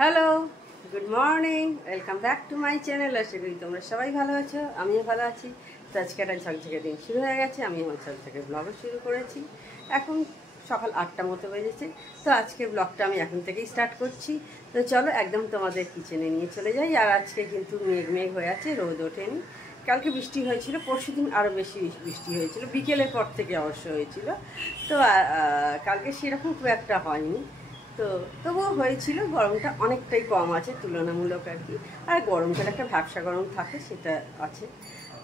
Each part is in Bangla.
Hello, good morning, welcome back to my channel. আশা করি তোমরা সবাই ভালো আছো, আমিও ভালো আছি। তো আজকে একটা ঝকঝকে দিন শুরু হয়ে গেছে, আমি আমার ঝকঝকে ব্লগও শুরু করেছি। এখন সকাল 8টা মতো বেজেছে। তো আজকের ব্লগটা আমি এখন থেকেই স্টার্ট করছি। তো চলো একদম তোমাদের কিচেনে নিয়ে চলে যাই। আর আজকে কিন্তু মেঘ মেঘ হয়ে আছে, রোদ ওঠেনি। কালকে বৃষ্টি হয়েছিল, পরশু দিন আরও বেশি বৃষ্টি হয়েছিল, বিকেলের পর থেকে অবশ্য হয়েছিল। তো কালকে সেরকম খুব একটা হয়নি। তো তবুও হয়েছিল, গরমটা অনেকটাই কম আছে তুলনামূলক আর কি। আর গরমকালে একটা ভ্যাপসা গরম থাকে, সেটা আছে।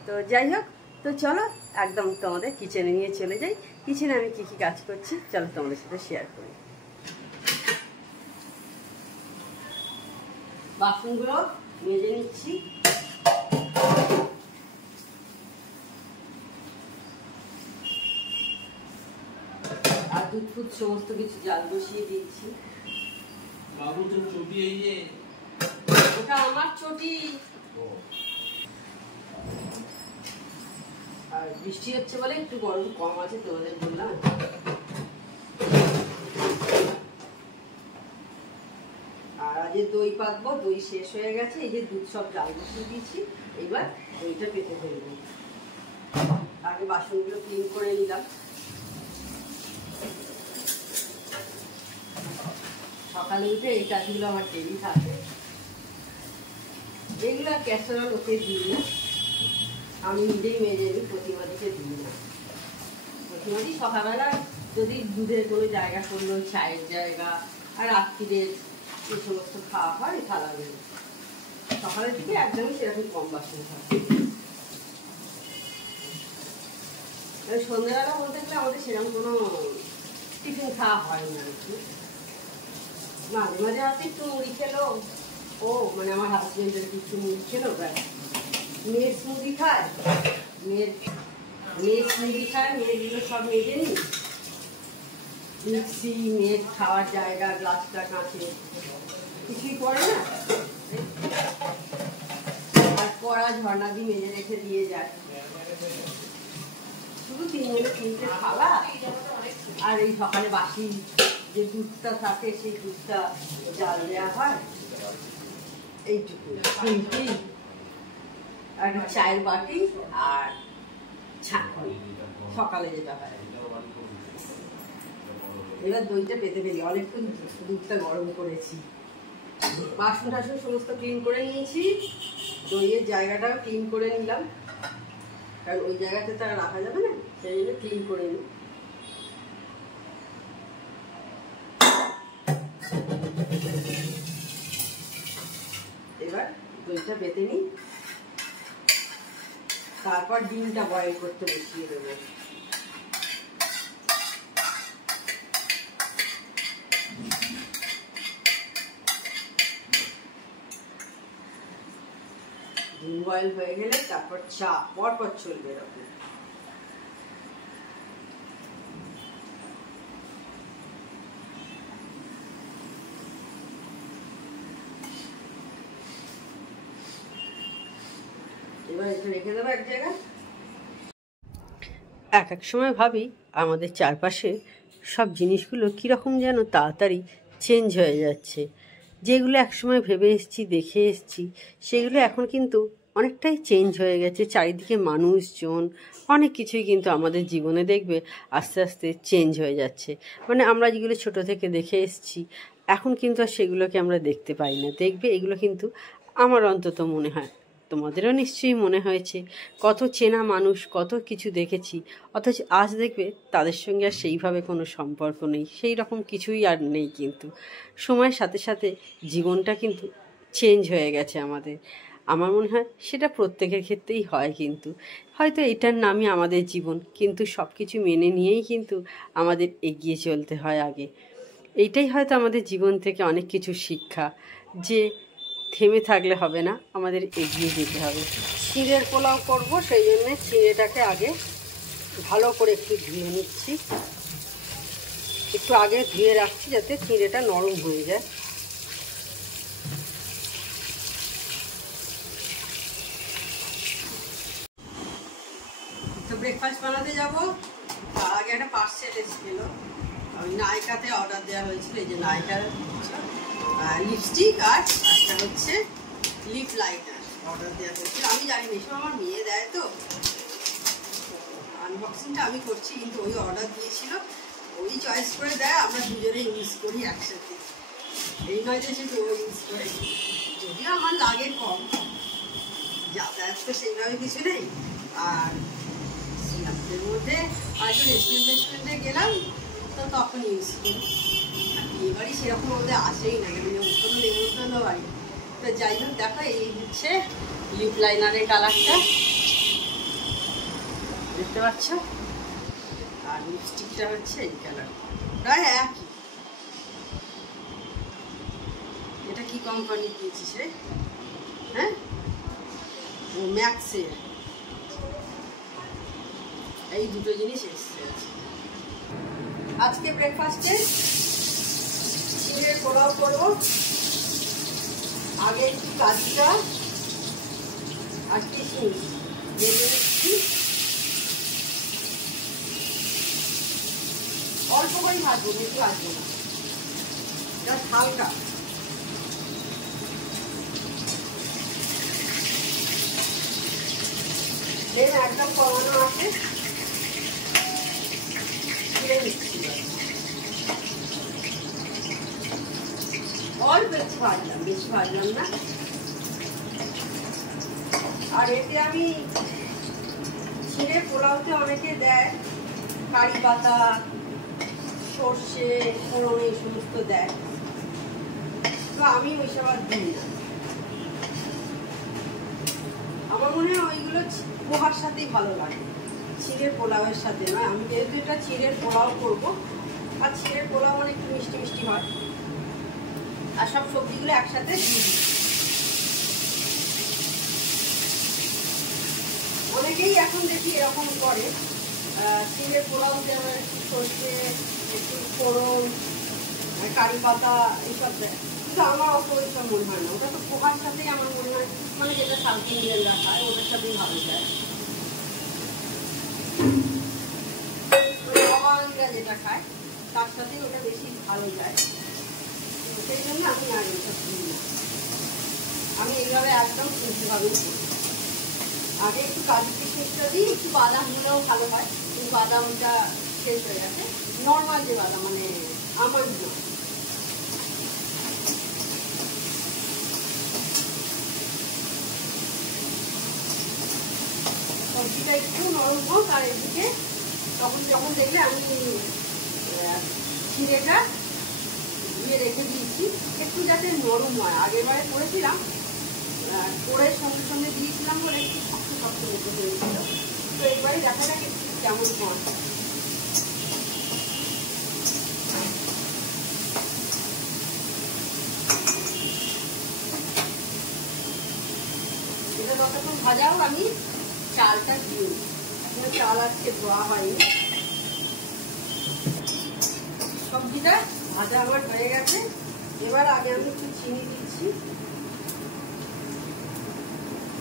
তো যাই হোক, তো চলো একদম তোমাদের কিচেনে নিয়ে চলে যাই। কিচেনে আমি কী কী কাজ করছি চলো তোমাদের সাথে শেয়ার করি। বাসনগুলো মেজে নিচ্ছি। আর দুধ ফুট সমস্ত কিছু জাল বসিয়ে দিয়েছি। বাবু তুমি চটি এই যে ওটা আমার চটি। আর বৃষ্টি হচ্ছে বলে একটু গরম কম আছে, তোমাদের বললাম। আর আজ দই পাকবো, দই শেষ হয়ে গেছে। এই যে দুধ সব জাল বসিয়ে দিয়েছি, এবার দইটা পেতে ফেলবো। আগে বাসনগুলো ক্লিন করে নিলাম। সকালে উঠে এই কাজগুলো আমার ডেলি থাকে। এগুলো ক্যাসারোল ওকে দিই না, আমি নিজেই মেজে নিই, প্রতিমাদিকে দিই না। প্রতিমাদি সকালবেলা যদি দুধের কোনো জায়গা করলো, চায়ের জায়গা, আর রাত্রিদের এই সমস্ত খাওয়া হয় থালাগুলো। সকালের দিকে একদমই সেরকম কম বাসন থাকে। সন্ধ্যাবেলা বলতে গেলে আমাদের সেরকম কোনো টিফিন খাওয়া হয় না আর কি। মাঝে মাঝে হয়তো একটু মুড়ি খেলো, ও মানে আমার হাজবেন্ডের একটু মুড়ি খেলো, মেয়ের স্মুদি খায়, মেয়ের স্মুদি খায়, মেয়েগুলো সব মেজে নিই। মিক্সি, মেয়ের খাওয়ার জায়গা, গ্লাসটা কাঁচে, কিছুই করে না। আর কড়া ঝর্ণা দিয়ে মেজে রেখে দিয়ে যায়। শুধু 3-3টে থালা, আর এই সকালে বাসি যে দুধটা থাকে সেই দুধটা জাল দেওয়া হয়, এইটুকু। তিনটি, আর চায়ের বাটি আর ছাঁকনি সকালে যেটা হয়। এবার দইটা পেতে ফেলি, অনেকক্ষণ দুধটা গরম করেছি। বাসন টাসন সমস্ত ক্লিন করে নিয়েছি, দইয়ের জায়গাটাও ক্লিন করে নিলাম, কারণ ওই জায়গাতে তো আর রাখা যাবে না, সেই জন্য ক্লিন করে নিই। এবার দইটা পেতে নিই, তারপর ডিমটা বয়েল করতে বসিয়ে দেবো। ডিম বয়েল হয়ে গেলে তারপর চা পরপর চলবে এরকম। এবার এটা রেখে দেবো এক জায়গায়। এক সময় ভাবি আমাদের চারপাশে সব জিনিসগুলো কীরকম যেন তাড়াতাড়ি চেঞ্জ হয়ে যাচ্ছে। যেগুলো একসময় ভেবে এসেছি, দেখে এসেছি, সেগুলো এখন কিন্তু অনেকটাই চেঞ্জ হয়ে গেছে। চারিদিকে মানুষজন, অনেক কিছুই কিন্তু আমাদের জীবনে দেখবে আস্তে আস্তে চেঞ্জ হয়ে যাচ্ছে। মানে আমরা যেগুলো ছোট থেকে দেখে এসেছি, এখন কিন্তু আর সেগুলোকে আমরা দেখতে পাই না। দেখবে এগুলো কিন্তু আমার অন্তত মনে হয়, তোমাদেরও নিশ্চয়ই মনে হয়েছে, কত চেনা মানুষ, কত কিছু দেখেছি, অথচ আজ দেখবে তাদের সঙ্গে আর সেইভাবে কোনো সম্পর্ক নেই, সেই রকম কিছুই আর নেই। কিন্তু সময়ের সাথে সাথে জীবনটা কিন্তু চেঞ্জ হয়ে গেছে আমাদের। আমার মনে হয় সেটা প্রত্যেকের ক্ষেত্রেই হয়। কিন্তু হয়তো এটার নামই আমাদের জীবন, কিন্তু সব কিছু মেনে নিয়েই কিন্তু আমাদের এগিয়ে চলতে হয় আগে। এইটাই হয়তো আমাদের জীবন থেকে অনেক কিছু শিক্ষা, যে থেমে থাকলে হবে না, আমাদের এগিয়ে যেতে হবে। চিঁড়ের পোলাও করবো, সেই জন্যে চিঁড়েটাকে আগে ভালো করে একটু ধুয়ে নিচ্ছি। একটু আগে ধুয়ে রাখছি যাতে চিঁড়েটা নরম হয়ে যায়। তো ব্রেকফাস্ট বানাতে যাবো, তার আগে একটা পার্সেল এসেছিল। ওই নায়িকাতে অর্ডার দেওয়া হয়েছিল, এই যে নায়িকা লিপস্টিক আর একটা হচ্ছে লিপ লাইনার অর্ডার দেওয়া হয়েছিল। আমি জানি না, এসব আমার মেয়ে দেয় তো, আনবক্সিংটা আমি করছি, কিন্তু ওই অর্ডার দিয়েছিল, ওই চয়েস করে দেয়, আমরা দুজনে ইউজ করি একসাথে। এই নয় যে শুধু ও ইউজ করে, যদিও আমার লাগে কম, যাতায়াত তো সেইভাবে কিছু নেই। আর সিঙ্গাপুরের মধ্যে হয়তো রেস্টুরেন্টে গেলাম তো তখন ইউজ করি। বিয়ে বাড়ি সেরকম ওদের আসেই না, কোনো নেমন্তন্ন বাড়ি। তো যাই হোক, দেখো এই হচ্ছে লিপ লাইনারের কালারটা, দেখতে পাচ্ছ, আর লিপস্টিকটা হচ্ছে এই কালার, প্রায় একই। এটা কি কোম্পানি দিয়েছিস রে? হ্যাঁ, ও ম্যাক্সের। এই দুটো জিনিস এসছে আজকে ব্রেকফাস্টে। চিড়ের পোলাও করবো। আগে একটু কাজুটা আর কিশমিশ ভেজে নিচ্ছি, অল্প করে ভাজবো, বেশি ভাজবো না, জাস্ট হালকা। একদম কমানো আছে, অল্প একটু ভাজলাম, বেশি ভাজলাম না। আর এতে আমি চিড়ে পোলাওতে অনেকে দেয় কারি পাতা, সর্ষে, ফোড়ন, এই সমস্ত দেয়, তো আমি ওইসব আর দিই না। আমার মনে হয় ওইগুলো পোহার সাথেই ভালো লাগে, চিড়ের পোলাওয়ের সাথে নয়। আমি যেহেতু এটা চিড়ের পোলাও করবো, আর চিড়ের পোলাও মানে একটু মিষ্টি মিষ্টি হয়, আর সব সবজিগুলো একসাথে দিয়ে দিই। অনেকেই এখন দেখি এরকম করে, চিড়ের পোলাওতে আমার একটু সর্ষে, একটু ফোড়ন, কারি পাতা এইসব দেয়, কিন্তু আমার অত ওইসব মনে হয় না। ওটা তো পোহার সাথেই আমার মনে হয়, মানে যেটা সাউথ ইন্ডিয়ানরা খায় ওটার সাথেই ভালো যায়, বাঙালিরা যেটা খায় তার সাথেই ওটা বেশি ভালো যায়। সেই জন্য আমি আর এইসব দিই না, আমি এইভাবে একদম সিম্পলভাবেই করি। আগে একটু কাজু কিশমিশটা দিই, একটু বাদাম হলেও ভালো হয়, কিন্তু বাদামটা শেষ হয়ে গেছে। নর্মাল যে বাদাম, মানে আমন্ড না। সবজিটা একটু নরম হোক, আর এদিকে যখন দেখলে আমি চিড়েটা দিয়ে রেখে দিয়েছি, একটু যাতে নরম হয়। আগেরবারে করেছিলাম, করে সঙ্গে সঙ্গে দিয়েছিলাম বলে একটু শক্ত শক্ত মতো হয়েছিল, তো এবারে দেখা যাক একটু কেমন হয়। এটা যতক্ষণ ভাজাও আমি চালটা দিই, চাল আজকে ধোয়া হয়নি। সবজিটা ভাজা আমার হয়ে গেছে, এবার আগে আমি একটু চিনি দিচ্ছি।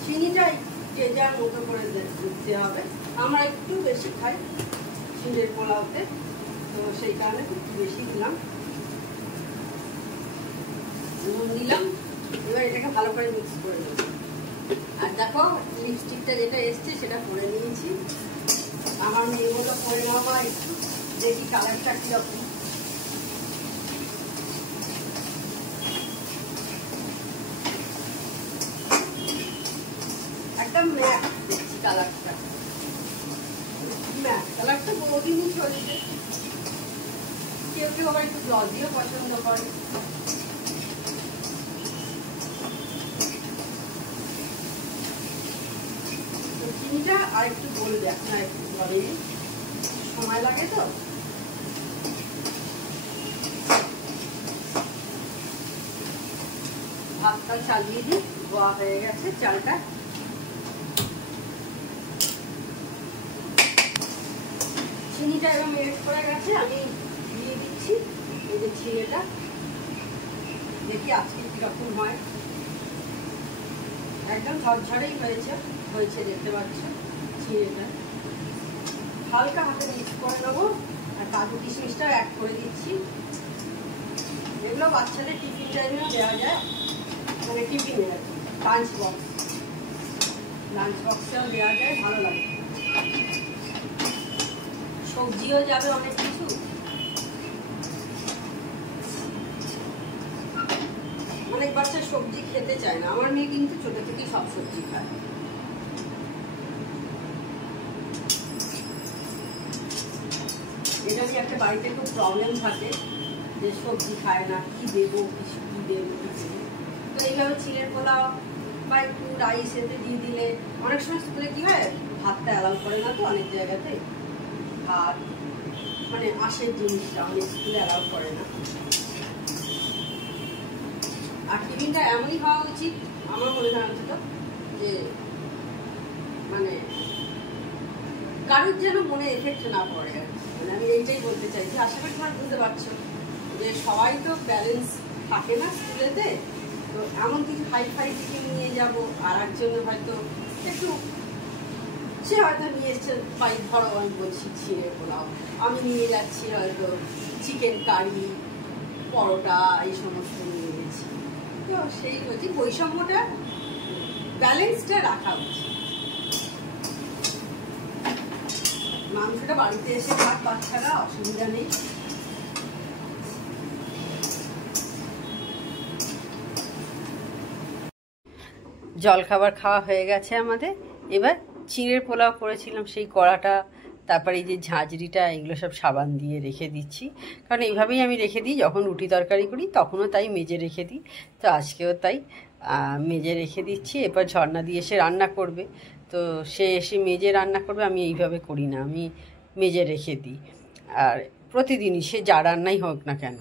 চিনিটা যে যার মতো করে দিতে হবে, আমরা একটু বেশি খাই চিড়ের পোলাওতে, তো সেই কারণে একটু বেশি দিলাম। নুন দিলাম, এবার এটাকে ভালো করে মিক্স করে নেব। আর দেখো লিপস্টিকটা যেটা এসছে সেটা পরে নিয়েছি, আমার মেয়েগুলো পরে নেওয়া, একটু দেখি কালারটা কিরকম। একটা ম্যাট দেখছি কালারটা, ম্যাট কালারটা বহুদিনই চলছে। কেউ কেউ আবার একটু গ্লসিও পছন্দ করে। চিনিটা আর একটু গলবে, এখন আর একটু গলেনি, সময় লাগে তো। ভাতটা চালিয়ে দিই, ধোয়া হয়ে গেছে চালটা। চিনিটা এবার মেল্ট করে গেছে, আমি দিয়ে দিচ্ছি এই যে চিড়েটা, দেখি আজকে কিরকম হয়। একদম ঝরঝরেই হয়েছে দেখতে পাচ্ছ চিড়েটা। হালকা হাতে মিক্স করে নেবো, আর কাজু কিশমিশটা অ্যাড করে দিচ্ছি। এগুলো বাচ্চাদের টিফিন টাইমেও দেওয়া যায়, মানে টিফিনে আর কি, লাঞ্চ বক্সেও দেওয়া যায়, ভালো লাগে। সবজিও যাবে অনেক কিছু। অনেক বাচ্চা সবজি খেতে চায় না, আমার মেয়ে কিন্তু ছোট থেকেই সব সবজি খায়। এটা নিয়ে একটা বাড়িতে খুব প্রবলেম থাকে যে সবজি খায় না, কি দেবো, কিছু কি দেবো, কিছু। তো এইভাবে চিড়ের পোলাও বা একটু রাইস এতে দিয়ে দিলে, অনেক সময় স্কুলে কি হয় ভাতটা অ্যালাউ করে না তো অনেক জায়গাতে, ভাত মানে আঁশের জিনিসটা অনেক স্কুলে অ্যালাউ করে না। আর টিফিনটা এমনই হওয়া উচিত আমার মনে হয় অন্তত, যে মানে কারোর যেন মনে এফেক্ট না পড়ে আর কি। মানে আমি এইটাই বলতে চাইছি। আশা করি তোমার বুঝতে পারছো যে সবাই তো ব্যালেন্স থাকে না স্কুলেতে, তো এমন কিছু হাই ফাই থেকে নিয়ে যাব, আর একজন্য হয়তো একটু সে হয়তো নিয়ে এসছে, বাড়ি ধরো আমি বলছি ছিঁড়ে পোলাও, আমি নিয়ে যাচ্ছি হয়তো চিকেন কারি, পরোটা, এই সমস্ত নিয়ে গেছি। তো সেই বলছি বৈষম্যটা, ব্যালেন্সটা রাখা উচিত। মাংসটা বাড়িতে এসে খাক বাচ্চারা, অসুবিধা নেই। জলখাবার খাওয়া হয়ে গেছে আমাদের। এবার চিঁড়ের পোলাও করেছিলাম সেই কড়াটা, তারপরে এই যে ঝাঁঝরিটা, এগুলো সব সাবান দিয়ে রেখে দিচ্ছি, কারণ এইভাবেই আমি রেখে দিই যখন রুটি তরকারি করি, তখনও তাই মেজে রেখে দিই। তো আজকেও তাই মেজে রেখে দিচ্ছি। এবার ঝর্ণা দিয়ে এসে রান্না করবে, তো সে এসে মেজে রান্না করবে, আমি এইভাবে করি না, আমি মেজে রেখে দিই। আর প্রতিদিনই সে যা রান্নাই হোক না কেন।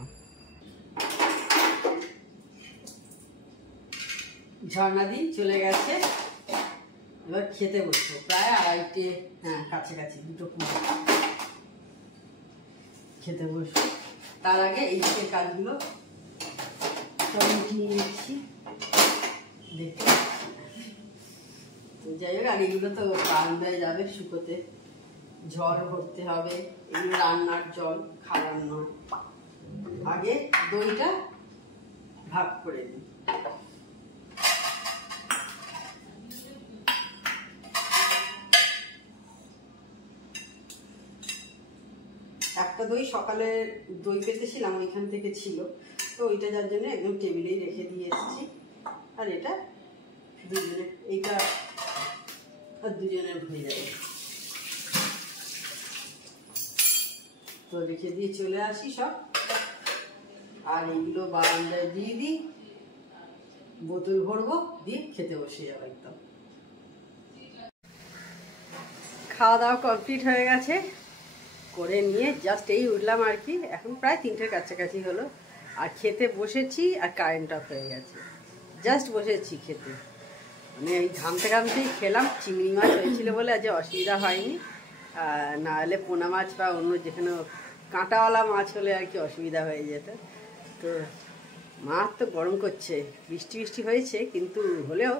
ঝর্ণা দিন চলে গেছে, এবার খেতে বসবো। প্রায় 2:30, হ্যাঁ কাছাকাছি, 2:15 খেতে বসবো। তার আগে এই দিকের কাজগুলো সব উঠিয়ে নিচ্ছি, দেখতে তো যাই হোক। আর এগুলো তো বারান্দায় যাবে শুকোতে, জল ভরতে হবে, এগুলো রান্নার জল, খাওয়ার নয়। আগে দইটা ভাগ করে দিই। একটা দই সকালে দই পেতেছিলাম, ওইখান থেকে ছিল, তো ওইটা যার জন্য একদম টেবিলেই রেখে দিয়ে এসেছি। আর এটা দুজনে, এইটা আর দুজনের হয়ে যাবে, তো রেখে দিয়ে চলে আসি সব। আর এইগুলো বারান্দায় দিয়ে দিই, বোতল ভরবো, দিয়ে খেতে বসে যাবো একদম। খাওয়া দাওয়া কমপ্লিট হয়ে গেছে, করে নিয়ে জাস্ট এই উঠলাম আর কি। এখন প্রায় 3টের কাছাকাছি হলো, আর খেতে বসেছি, আর কারেন্ট অফ হয়ে গেছে। জাস্ট বসেছি খেতে, মানে এই ঘামতে ঘামতেই খেলাম। চিংড়ি মাছ হয়েছিল বলে আজ অসুবিধা হয়নি, না হলে পোনা মাছ বা অন্য যেখানে কাঁটাওয়ালা মাছ হলে আর কি অসুবিধা হয়ে যেত। তো মাছ তো গরম করছে, বৃষ্টি বৃষ্টি হয়েছে, কিন্তু হলেও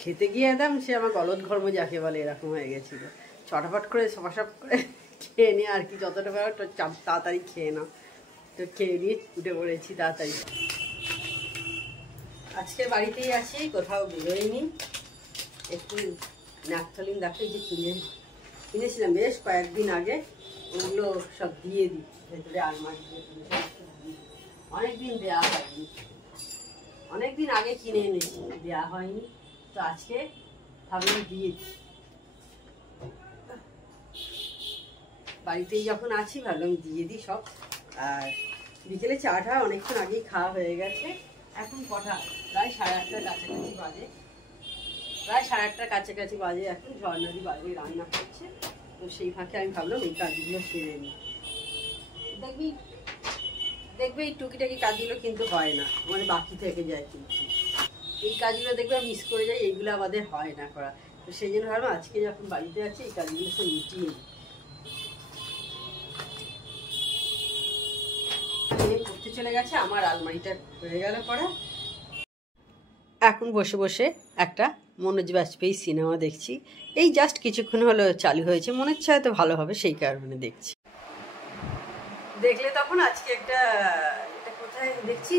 খেতে গিয়ে একদম সে আমার গলদ ঘর্ম যাকে বলে এরকম হয়ে গেছিলো। চটাপট করে সপাসপ করে খেয়ে নিয়ে আর কি, যতটা পারো তাড়াতাড়ি খেয়ে নাও। তো খেয়ে নিয়ে উঠে পড়েছি তাড়াতাড়ি। আজকে বাড়িতেই আছি, কোথাও বেরোয়নি। একটু ন্যাপথলিন দেখো, যে কিনেছিলাম বেশ কয়েকদিন আগে, ওগুলো সব দিয়ে দিই ভেতরে আলমারি দিয়ে। অনেকদিন দেওয়া হয়নি, অনেকদিন আগে কিনে এনেছি, দেওয়া হয়নি, তো আজকে ভাবলাম দিয়ে দিই। বাড়িতেই যখন আছি ভাবলাম দিয়ে দিই সব। আর বিকেলে চাটা অনেকক্ষণ আগেই খাওয়া হয়ে গেছে। এখন কটা, প্রায় 8:30টার কাছাকাছি বাজে, প্রায় 8:30টার কাছাকাছি বাজে। এখন ঝর্ণাদি বাইরে রান্না করছে, তো সেই ফাঁকে আমি ভাবলাম এই কাজগুলো সেরে নিই। দেখবে এই টুকিটাকি কাজগুলো কিন্তু হয় না, মানে বাকি থেকে যায়, কিন্তু এই কাজগুলো দেখবে মিস করে যাই, এইগুলো আমাদের হয় না করা। তো সেই জন্য ভাবলাম আজকে যখন বাড়িতে আছি এই কাজগুলো সব মিটিয়ে নিই। করতে চলে গেছে, আমার আলমারিটা হয়ে গেল পড়া। এখন বসে বসে একটা মনোজ বাজপেয়ী সিনেমা দেখছি। এই জাস্ট কিছুক্ষণ হলো চালু হয়েছে, মনে হচ্ছে হয়তো ভালো হবে, সেই কারণে দেখছি। দেখলে তখন আজকে এটা কোথায় কোথায় দেখছি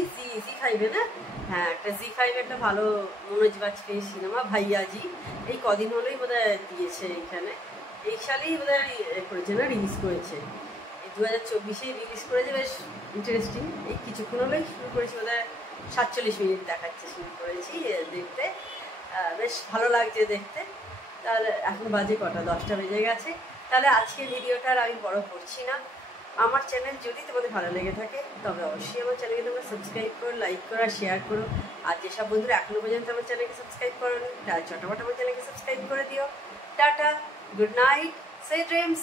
জি5-এ না, হ্যাঁ একটা জি5 একটা ভালো মনোজ বাজপেয়ী সিনেমা ভাইয়াজি, এই কদিন হলেই বোধহয় দিয়েছে এইখানে, এই সালেই বোধহয় করেছে না, রিলিজ করেছে, এই 2024-এ রিলিজ করেছে, বেশ ইন্টারেস্টিং। এই কিছুক্ষণ হলেই শুরু করেছি, বোধহয় 47 মিনিট দেখাচ্ছে, শুরু করেছি দেখতে, বেশ ভালো লাগছে দেখতে। তাহলে এখন বাজে কটা, 10টা বেজে গেছে। তাহলে আজকের ভিডিওটা আর আমি বড় করছি না। আমার চ্যানেল যদি তোমাদের ভালো লেগে থাকে তবে অবশ্যই আমার চ্যানেলকে তোমরা সাবস্ক্রাইব করো, লাইক করো আর শেয়ার করো। আর যেসব বন্ধুরা এখনো পর্যন্ত আমার চ্যানেলকে সাবস্ক্রাইব করোনি তারা চটাপট আমার চ্যানেলকে সাবস্ক্রাইব করে দিও। Tata, good night, sweet dreams.